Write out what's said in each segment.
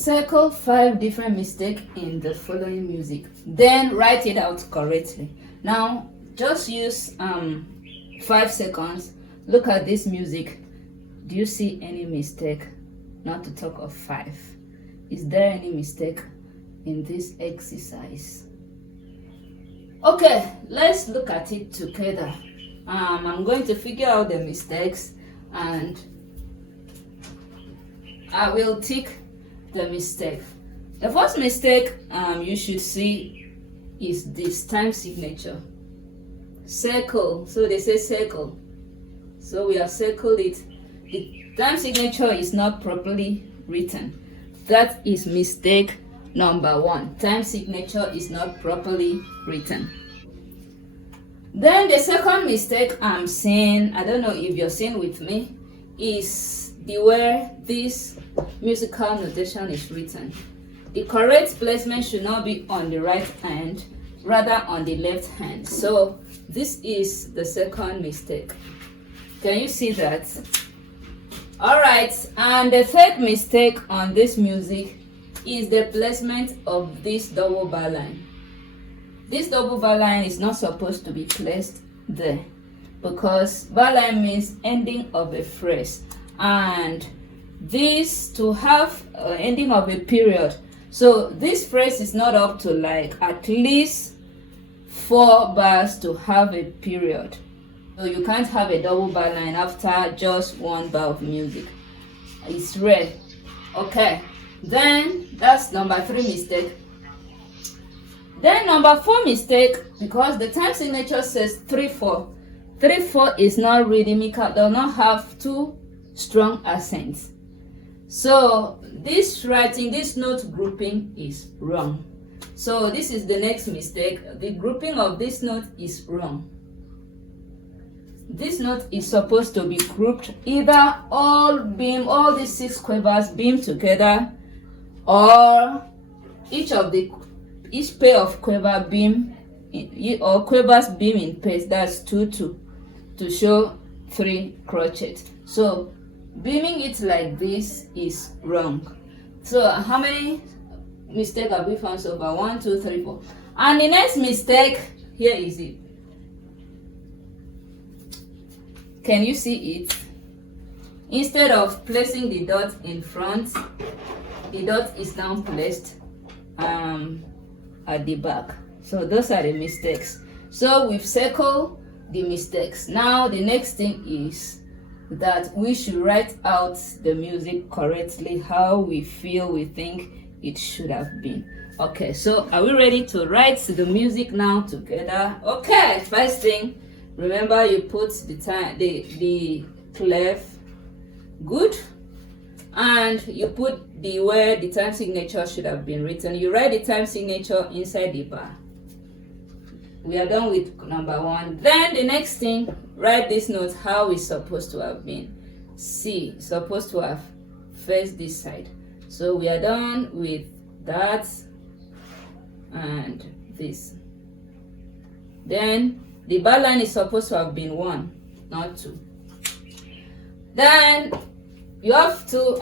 Circle 5 different mistakes in the following music. Then write it out correctly. Now, just use 5 seconds. Look at this music. Do you see any mistake? Not to talk of 5. Is there any mistake in this exercise? Okay, let's look at it together. I'm going to figure out the mistakes and I will tick the mistake. The first mistake you should see is this time signature. Circle. So they say circle. So we have circled it. The time signature is not properly written. That is mistake number 1. Time signature is not properly written. Then the second mistake I'm seeing, I don't know if you're seeing with me, is the where this musical notation is written. The correct placement should not be on the right hand, rather on the left hand. So this is the second mistake. Can you see that? Alright, and the third mistake on this music is the placement of this double bar line. This double bar line is not supposed to be placed there because bar line means ending of a phrase, and this to have ending of a period. So this phrase is not up to like at least 4 bars to have a period. So you can't have a double bar line after just 1 bar of music. It's rare. Okay, then that's number 3 mistake. Then number 4 mistake, because the time signature says 3/4. 3/4 is not rhythmical, does not have 2 strong accents. So this writing, this note grouping is wrong. So this is the next mistake. The grouping of this note is wrong. This note is supposed to be grouped either all these 6 quavers beam together, or each pair of quiver beam or quavers beam in pairs. That's 2 to show 3 crotchet. So beaming it like this is wrong. So how many mistakes have we found so far? 1, 2, 3, 4. And the next mistake, here is it. Can you see it? Instead of placing the dot in front, the dot is now placed at the back. So those are the mistakes. So we've circled the mistakes. Now the next thing is that we should write out the music correctly, how we feel, we think it should have been. Okay, so are we ready to write the music now together? Okay, first thing, remember you put the clef, good, and you put the where the time signature should have been written. You write the time signature inside the bar. We are done with number 1. Then the next thing, write this note how it's supposed to have been. C, supposed to have faced this side. So we are done with that and this. Then the bar line is supposed to have been 1, not 2. Then you have to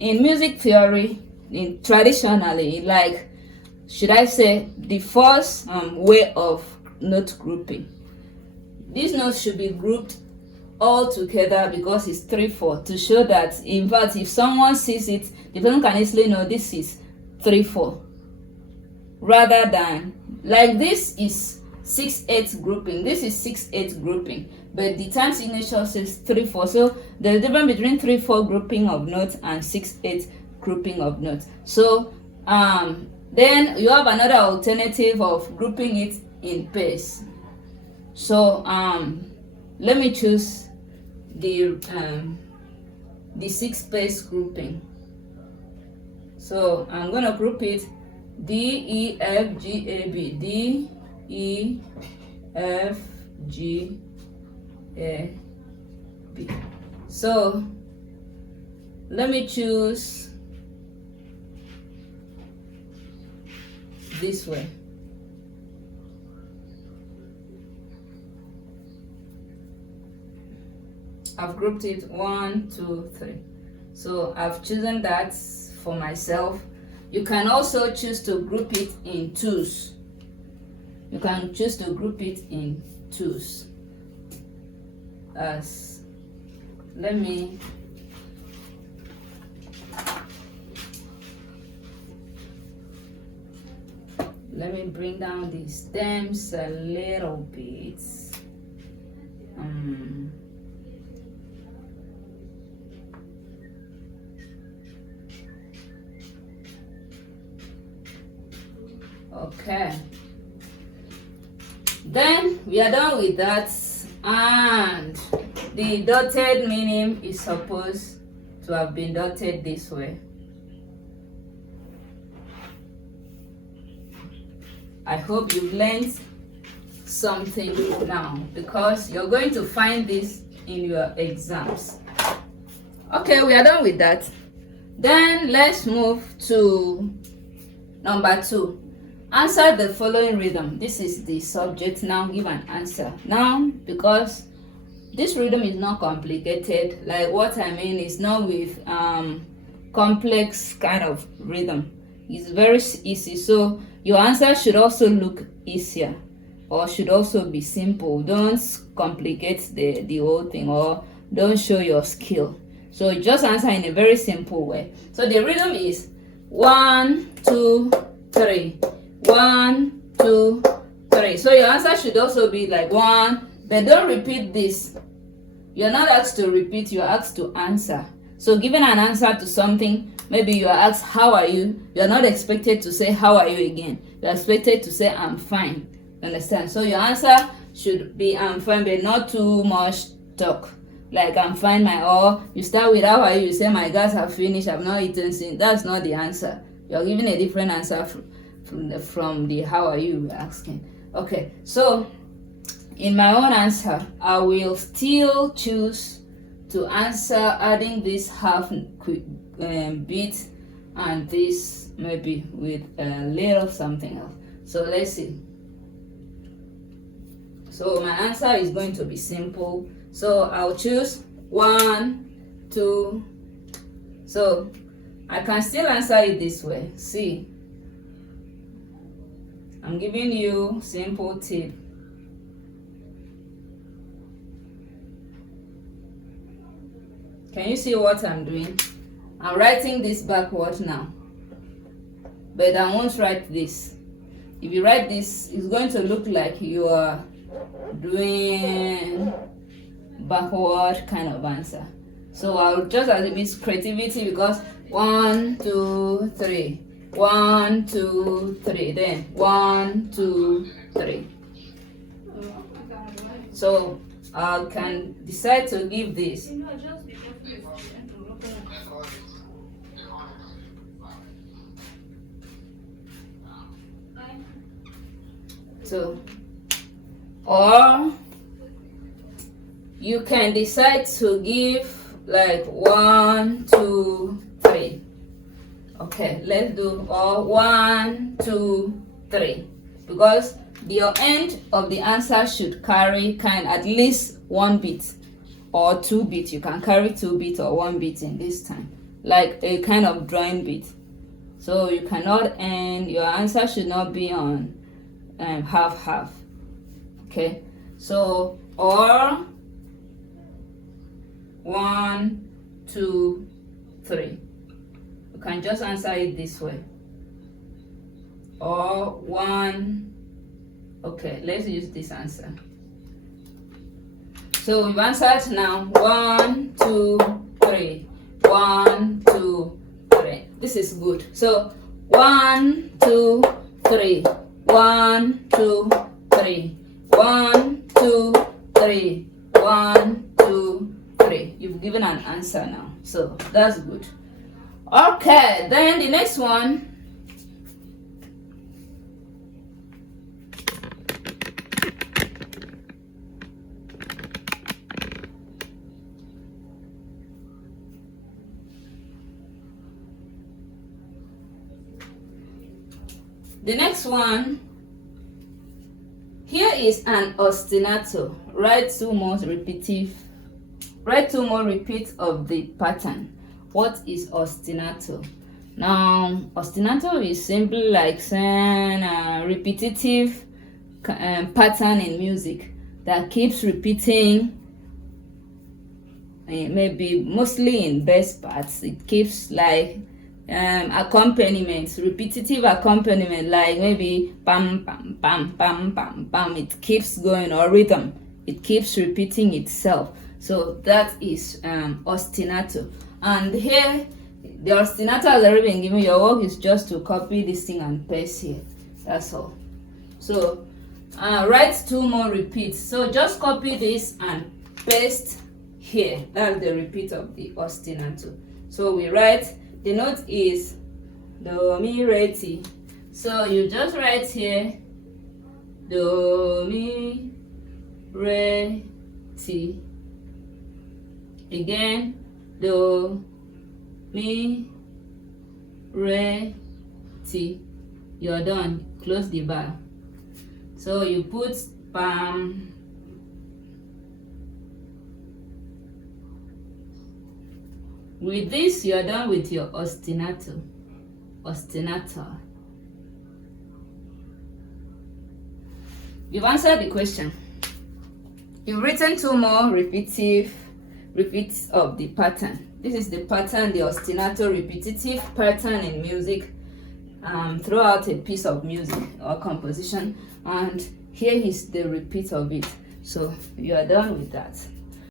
in music theory, traditionally, like, should I say, the first way of note grouping, these notes should be grouped all together because it's 3/4, to show that, in fact, if someone sees it, the person can easily know this is 3/4, rather than like this is 6/8 grouping. This is 6/8 grouping, but the time signature says 3/4. So there's a difference between 3/4 grouping of notes and 6/8 grouping of notes. So then you have another alternative of grouping it in pairs. So let me choose the 6 pairs grouping. So I'm gonna group it D, E, F, G, A, B. D, E, F, G, A, B. So let me choose this way. I've grouped it 1, 2, 3. So I've chosen that for myself. You can also choose to group it in twos. You can choose to group it in twos. Let me bring down the stems a little bit. Okay, then we are done with that, and the dotted meaning is supposed to have been dotted this way. I hope you've learned something now, because you're going to find this in your exams. Okay, we are done with that. Then let's move to number 2. Answer the following rhythm. This is the subject. Now give an answer. Now, because this rhythm is not complicated, like what I mean is not with complex kind of rhythm. It's very easy, so your answer should also look easier, or should also be simple. Don't complicate the whole thing, or don't show your skill. So just answer in a very simple way. So the rhythm is 1, 2, 3. 1, 2, 3. So your answer should also be like 1, but don't repeat this. You're not asked to repeat, you're asked to answer. So giving an answer to something, maybe you are asked, how are you? You're not expected to say, how are you again? You're expected to say, I'm fine. Understand? So your answer should be, I'm fine, but not too much talk. Like, I'm fine, or you start with, how are you? You say, my gas have finished, I've not eaten since. That's not the answer. You're giving a different answer from the how are you asking. Okay, so in my own answer, I will still choose to answer adding this half bit and this maybe with a little something else. So let's see. So my answer is going to be simple. So I'll choose 1, 2. So I can still answer it this way. See, I'm giving you simple tip. Can you see what I'm doing? I'm writing this backward now, but I won't write this. If you write this, it's going to look like you are doing backward kind of answer. So I'll just add a bit creativity, because 1, 2, 3. 1, 2, 3. Then 1, 2, 3. So I can decide to give this. So, or you can decide to give like 1, 2, 3. Okay, let's do or 1, 2, 3, because the end of the answer should carry at least 1 bit or 2 bit. You can carry 2 bit or 1 bit in this time, like a kind of drawing bit. So you cannot end, your answer should not be on half. Okay, so or 1, 2, 3. You can just answer it this way. Or 1. Okay, let's use this answer. So we've answered now 1, 2, 3. 1, 2, 3. This is good. So 1, 2, 3. 1, 2, 3. 1, 2, 3. 1, 2, 3. You've given an answer now, so that's good. Okay, then the next one. The next one, here is an ostinato. Write 2 more repeats of the pattern. What is ostinato? Now, ostinato is simply like saying a repetitive pattern in music that keeps repeating, maybe mostly in bass parts. It keeps like accompaniment, repetitive accompaniment, like maybe pam pam pam pam pam pam. It keeps going, or rhythm. It keeps repeating itself. So that is ostinato. And here, the ostinato has already been given. Your work is just to copy this thing and paste here. That's all. So write 2 more repeats. So just copy this and paste here. That's the repeat of the ostinato. So we write, the note is do, mi, re, ti. So you just write here do, mi, re, ti. Again, do, mi, re, ti. You're done. Close the bar. So you put pam. With this, you're done with your ostinato. Ostinato. You've answered the question. You've written 2 more repeats of the pattern. This is the pattern, the ostinato repetitive pattern in music, throughout a piece of music or composition, and here is the repeat of it. So you are done with that.